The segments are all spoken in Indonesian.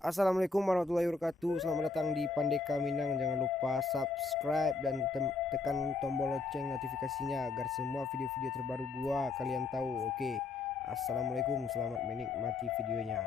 Assalamualaikum warahmatullahi wabarakatuh. Selamat datang di Pandeka Minang. Jangan lupa subscribe dan tekan tombol lonceng notifikasinya agar semua video-video terbaru gua kalian tahu. Oke. Assalamualaikum, selamat menikmati videonya.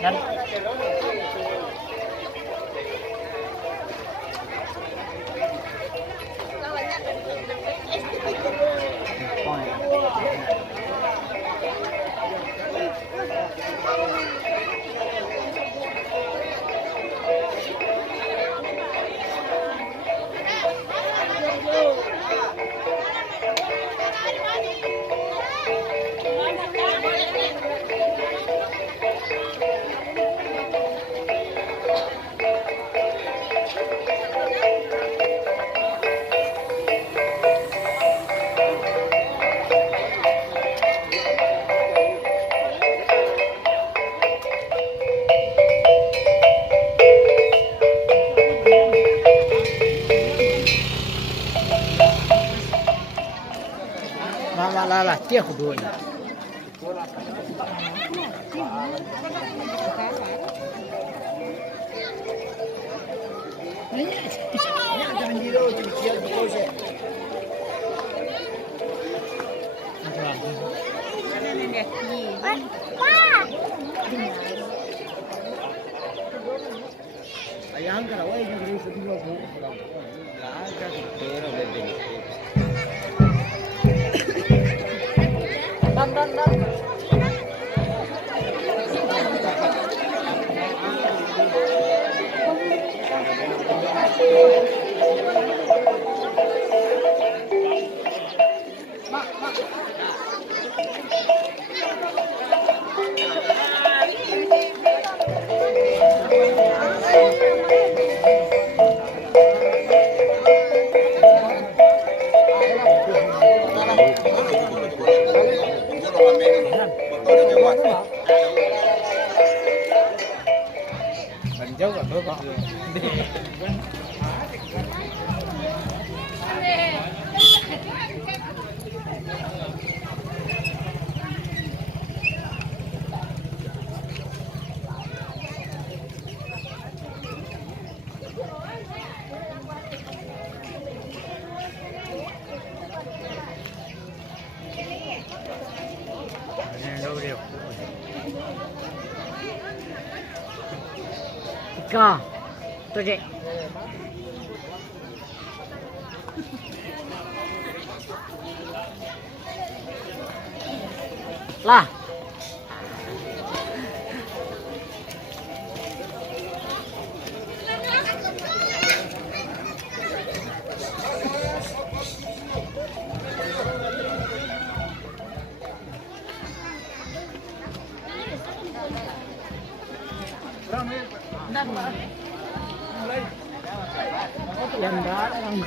Dan Malala tiap dua. Ayang karawai juga sedih aku. Dan. Jauh kan Bapak? Tiga, tujuh. Lah. Yang datang.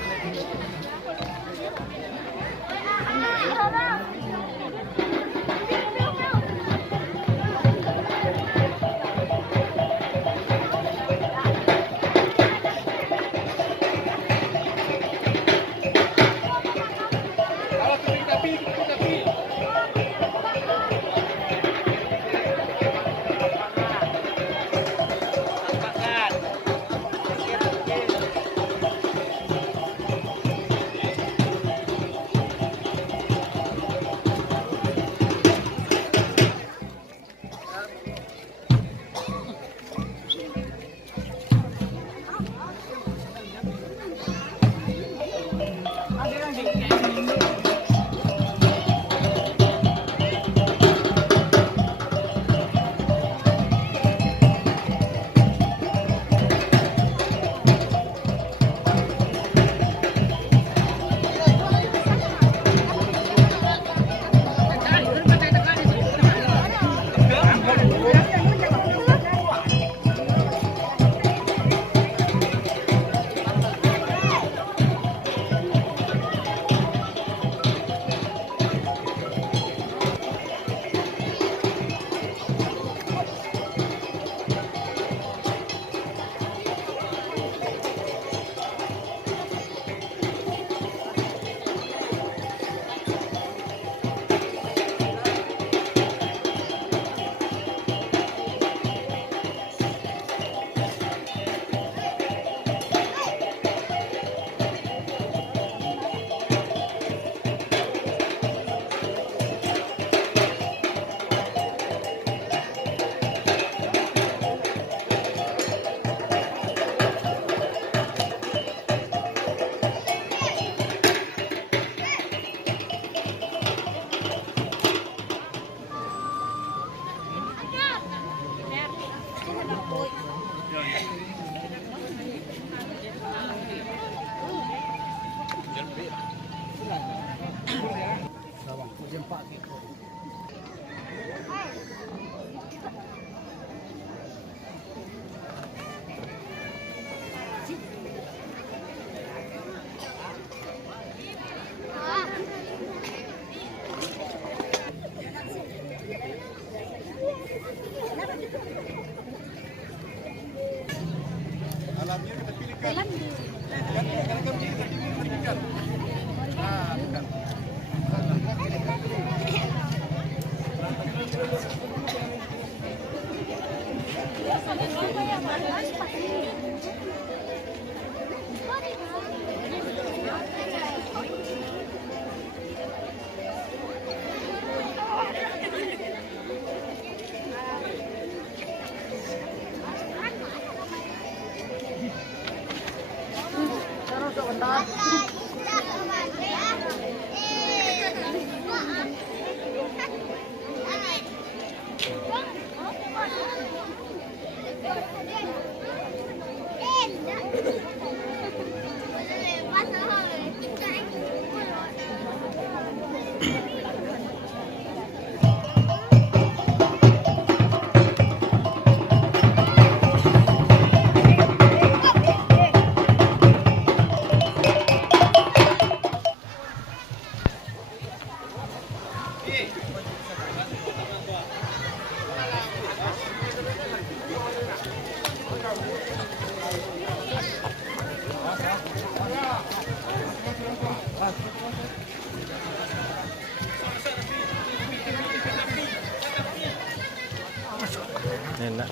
Enak.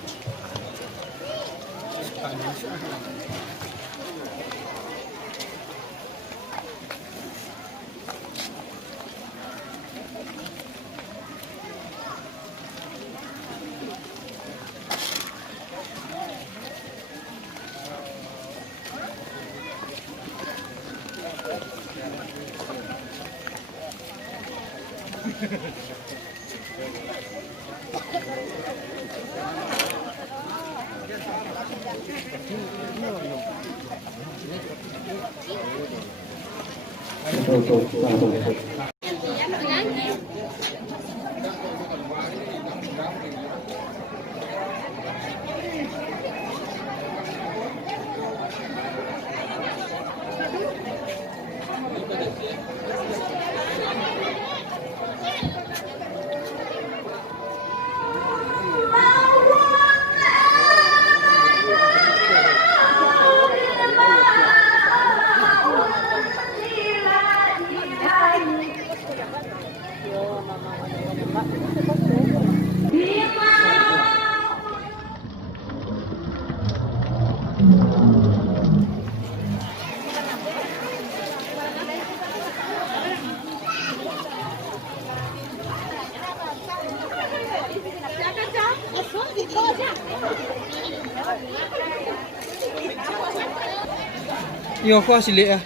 Yo, kau silik ah.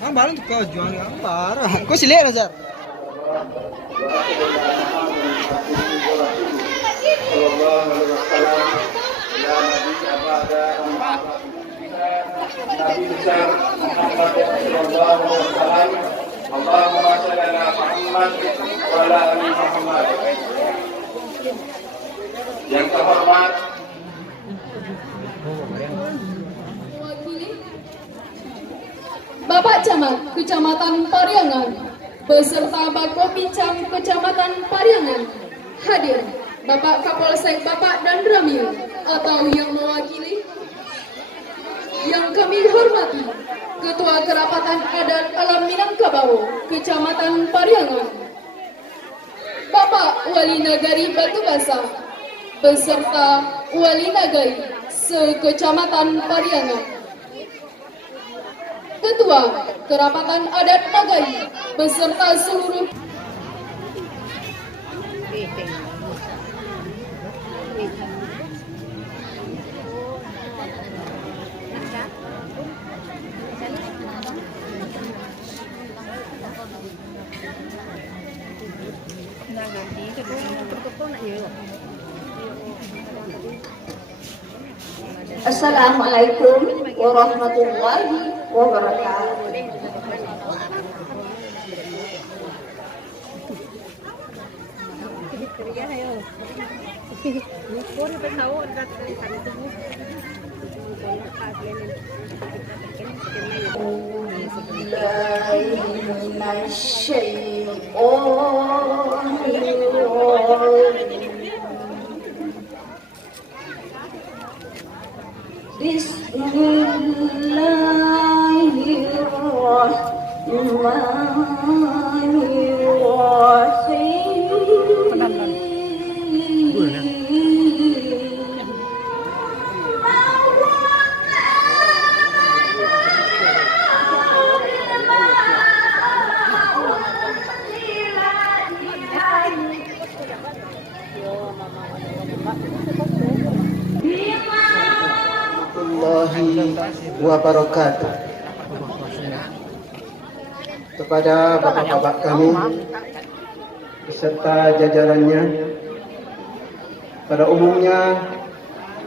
Ah, barang tu kau jual yang barang. Kau silik Nazar. Nabi besar Muhammad sallallahu alaihi wasallam. Allahumma shalli ala Muhammad wa ala ali Muhammad. Yang terhormat Bapak Camat Kecamatan Pariangan beserta Bakopincang Kecamatan Pariangan, hadir Bapak Kapolsek Bapak dan Ramil atau yang mewakili. Yang kami hormati Ketua Kerapatan Adat Alam Minangkabau Kecamatan Pariangan, Bapak Wali Nagari Batu BASA beserta Wali Nagari se-Kecamatan Pariangan, Ketua Kerapatan Adat Nagari beserta seluruh Assalamualaikum warahmatullahi wabarakatuh. Wabarakatuh. Kepada bapak-bapak kami beserta jajarannya, pada umumnya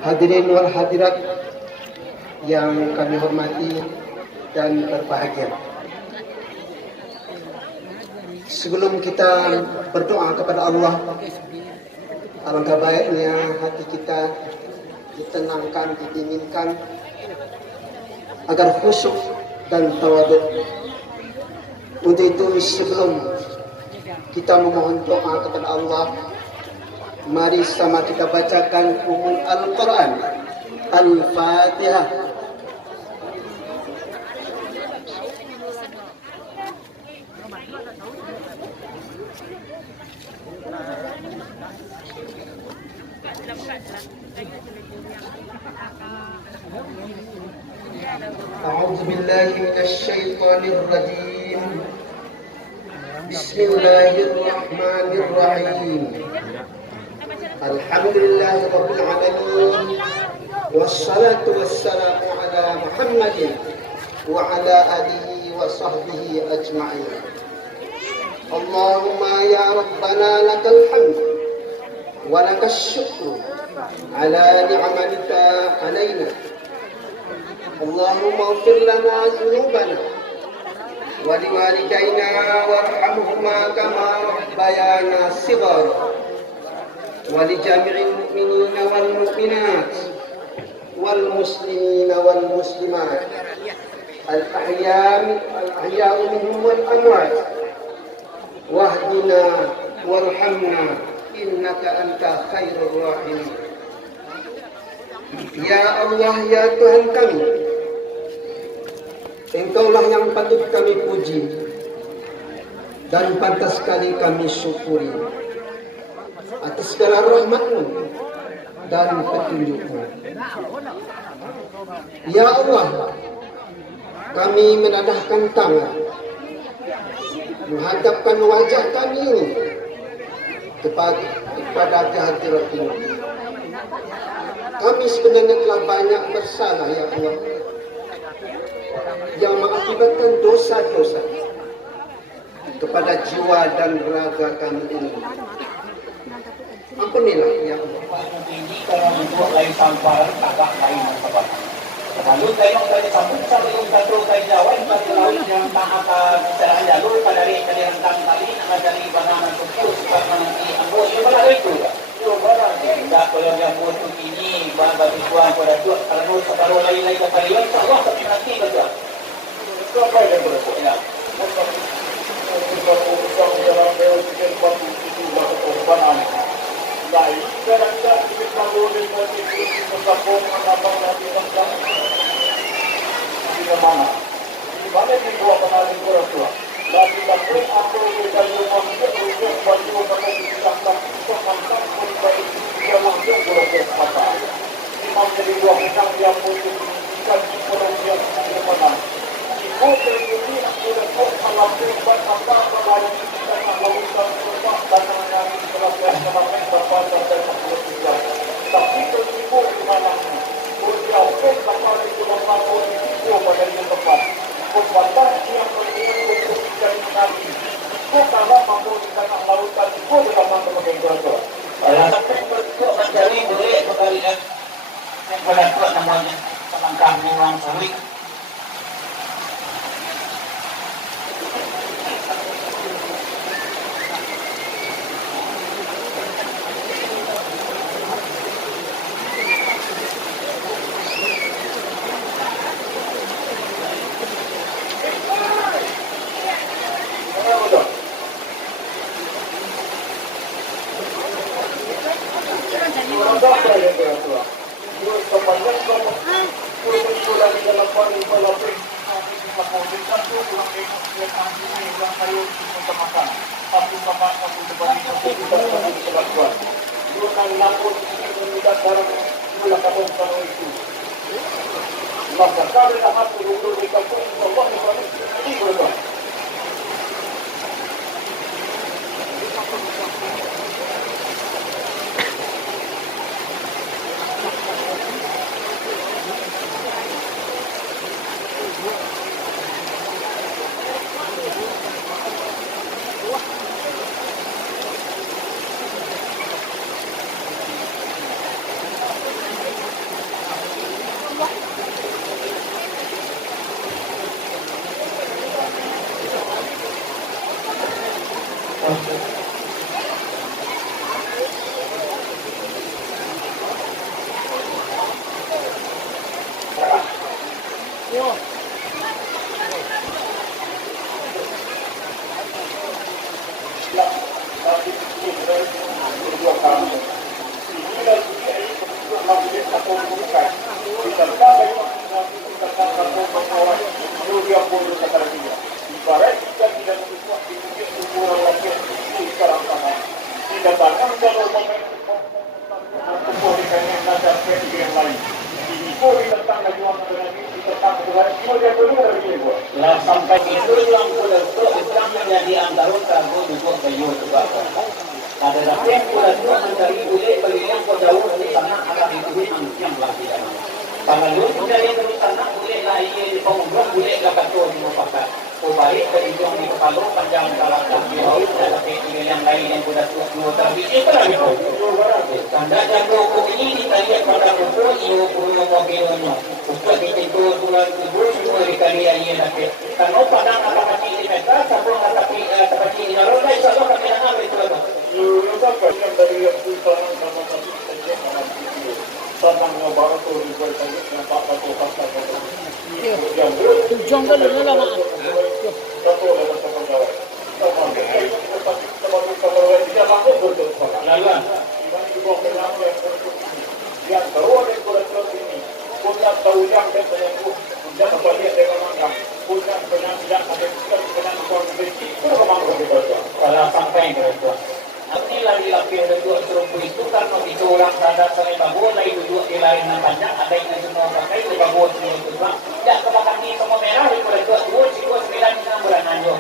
hadirin wal hadirat yang kami hormati dan berbahagia. sebelum kita berdoa kepada Allah, alangkah baiknya hati kita ditenangkan, didinginkan agar khusyuk dan tawaduk. Untuk itu sebelum kita memohon doa kepada Allah, mari sama kita bacakan Al-Quran Al-Fatihah. أعوذ بالله من الشيطان الرجيم. بسم الله الرحمن الرحيم. الحمد لله رب العالمين، والصلاة والسلام على محمد وعلى آله وصحبه أجمعين. اللهم يا ربنا لك الحمد ولك الشكر على نعمتك علينا. اللهم اغفر لنا ذنوبنا ولوالدينا وارحمهما كما ربيانا صغارا، ولجميع المؤمنين والمؤمنات والمسلمين والمسلمات الأحياء منهم والأموات، واهدنا وارحمنا إنك أنت خير الراحمين. Ya Allah, ya Tuhan kami, Engkaulah yang patut kami puji dan pantas sekali kami syukuri atas segala rahmat-Mu dan petunjuk-Mu. Ya Allah, kami menadahkan tangan, menghadapkan wajah kami ini kepada kehadirat-Mu. Kami sebenarnya telah banyak bersalah, ya Allah, yang mengakibatkan dosa-dosa kepada jiwa dan raga kami ini. Ampunilah, ya Allah. Ini kalau membuat lain sampah, agak lain sampah. Lalu tengok pada sambung sama yang satu kain Jawa, satu laut yang tak akan secara jalur pada hari kali rentang kali nak dari bangunan Tokyo sebab nanti ambil itu pada itu. Tidak kalau yang buat ini bagi tuan pada tuan kalau separuh lain-lain kata dia, insyaAllah tapi nanti kata. Itu apa yang berlaku? Ya. Baik, kadang-kadang kita boleh bergabung menambah nanti tentang di mana. Di mana di bawah penari tua. Lagi sampai aku kita rumah untuk baju pakai disilahkan untuk makan pun baik dia langsung boleh apa. Imam jadi dua bintang dia putih ikan orang yang di mana. Ibu terjadi sudah kau salah tempat apa kalau kita nak lakukan sebab datang dari selatan berapa dari 10 jam. Tapi tertipu di mana? Dia pun bakal itu dapat posisi pada tempat. Kumpatan yang berhubungan dengan kami. Kalau mampu kita nak lakukan itu dalam sebagai contoh. Tapi untuk mencari boleh kembalikan yang pada kuat namanya langkah memang sulit. komunikasi disertai vaksinasi tentang narkoba orang Julia Polo Katarina. Ibarat kita tidak menutup di bukit ukuran wakil di sekarang sana. Tidak banyak jalur kemudian yang ada versi yang lain. Ini kori tentang najuan negeri tentang negara itu dia perlu dari dia. Lah sampai itu yang boleh itu Islam menjadi antarota untuk kayu juga. Ada yang boleh itu mencari boleh beli yang jauh dari sana akan itu yang lagi. Kalau lu dari dari sana boleh lah ini di pengumpul boleh lah kacau di masyarakat. Baik dari yang di kepala panjang kalah kaki laut dan yang lain yang sudah dua tapi itu lah itu. Tanda jangkau ini kita lihat pada buku ini punya mobilnya. Untuk itu bulan itu semua dikali ini nanti. Kalau pada apa kaki di mereka sampai tapi kaki di laut lah insya Allah kami nak ambil itu lah. Lu sampai yang dari yang sultan sama satu saja sama Vidio. Tentang baru tu dibuat yang Pak Batu kata. Jonggal dulu lah mak. Kalau sampai ke itu. Ini lagi lapis dua serumpu itu karena itu orang sadar sampai bagus lagi duduk di lain panjang ada yang semua pakai itu bagus itu bang. Tidak kebakar di semua merah itu dua dua 9 bulan anjo.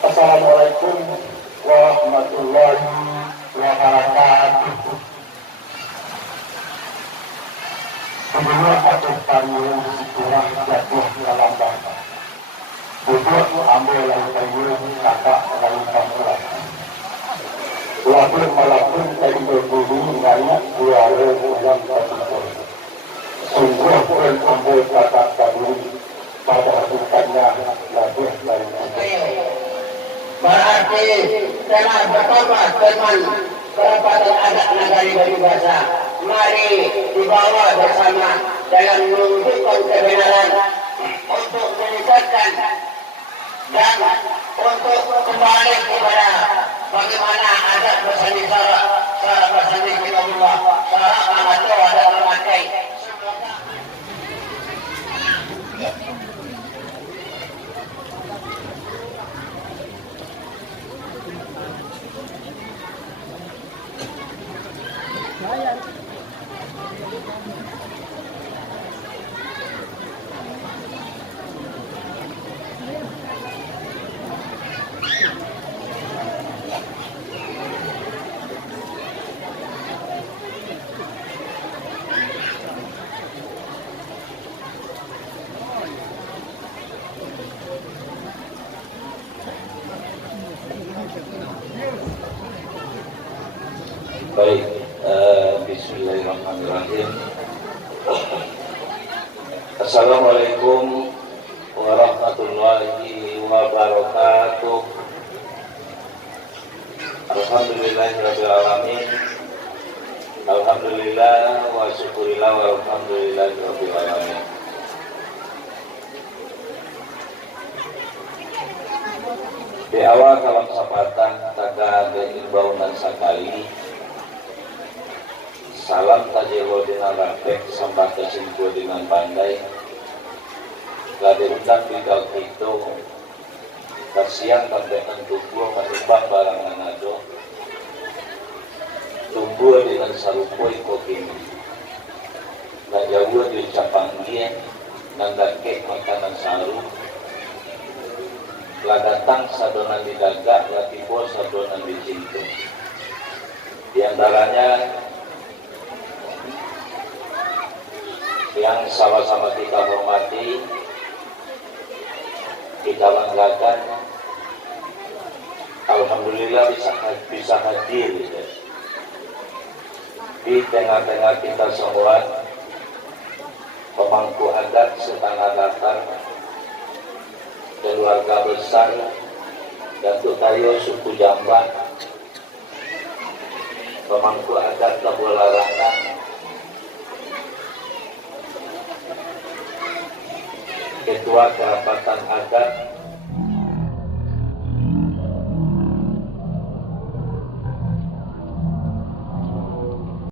Assalamualaikum warahmatullahi wabarakatuh. Kedua atau panggung kurang jatuh dalam bahasa. Duduk ambil lalu kayu kakak lalu kampuran. Walaupun dari berburu banyak dua yang tertutup. Sungguh pun ambil kakak kabur pada bukannya lagu lain. Berarti telah bertobat teman perempatan adat Nagari dari BASA. Mari dibawa bersama dalam menunjukkan kebenaran untuk meningkatkan dan untuk kembali kepada bagaimana adat bersanding cara bersanding dengan Allah, cara mengatur dan memakai. Baik, bismillahirrahmanirrahim. Assalamualaikum warahmatullahi wabarakatuh. Alhamdulillahirrahmanirrahim. Alhamdulillah wa syukurillah wa alhamdulillahirrahmanirrahim. Di awal kalam sapatan taga imbauan sakali. Salam tajero dengan rapek sampai kesimpulan dengan pandai. Lade undang bidal itu kasihan kampaikan tubuh menimbang barang nanado. Tumbuh dengan sarupoi kokini. Nah jauh di capanggian nanggake makanan saru. Ladatang sadonan didaga, latipo sadonan dicintu. Di antaranya yang sama-sama kita hormati, kita banggakan, alhamdulillah bisa hadir di tengah-tengah kita semua, pemangku adat setanah datar, keluarga besar Datuak Kayo Suku Jambak, pemangku adat Larangan, ketua kerapatan adat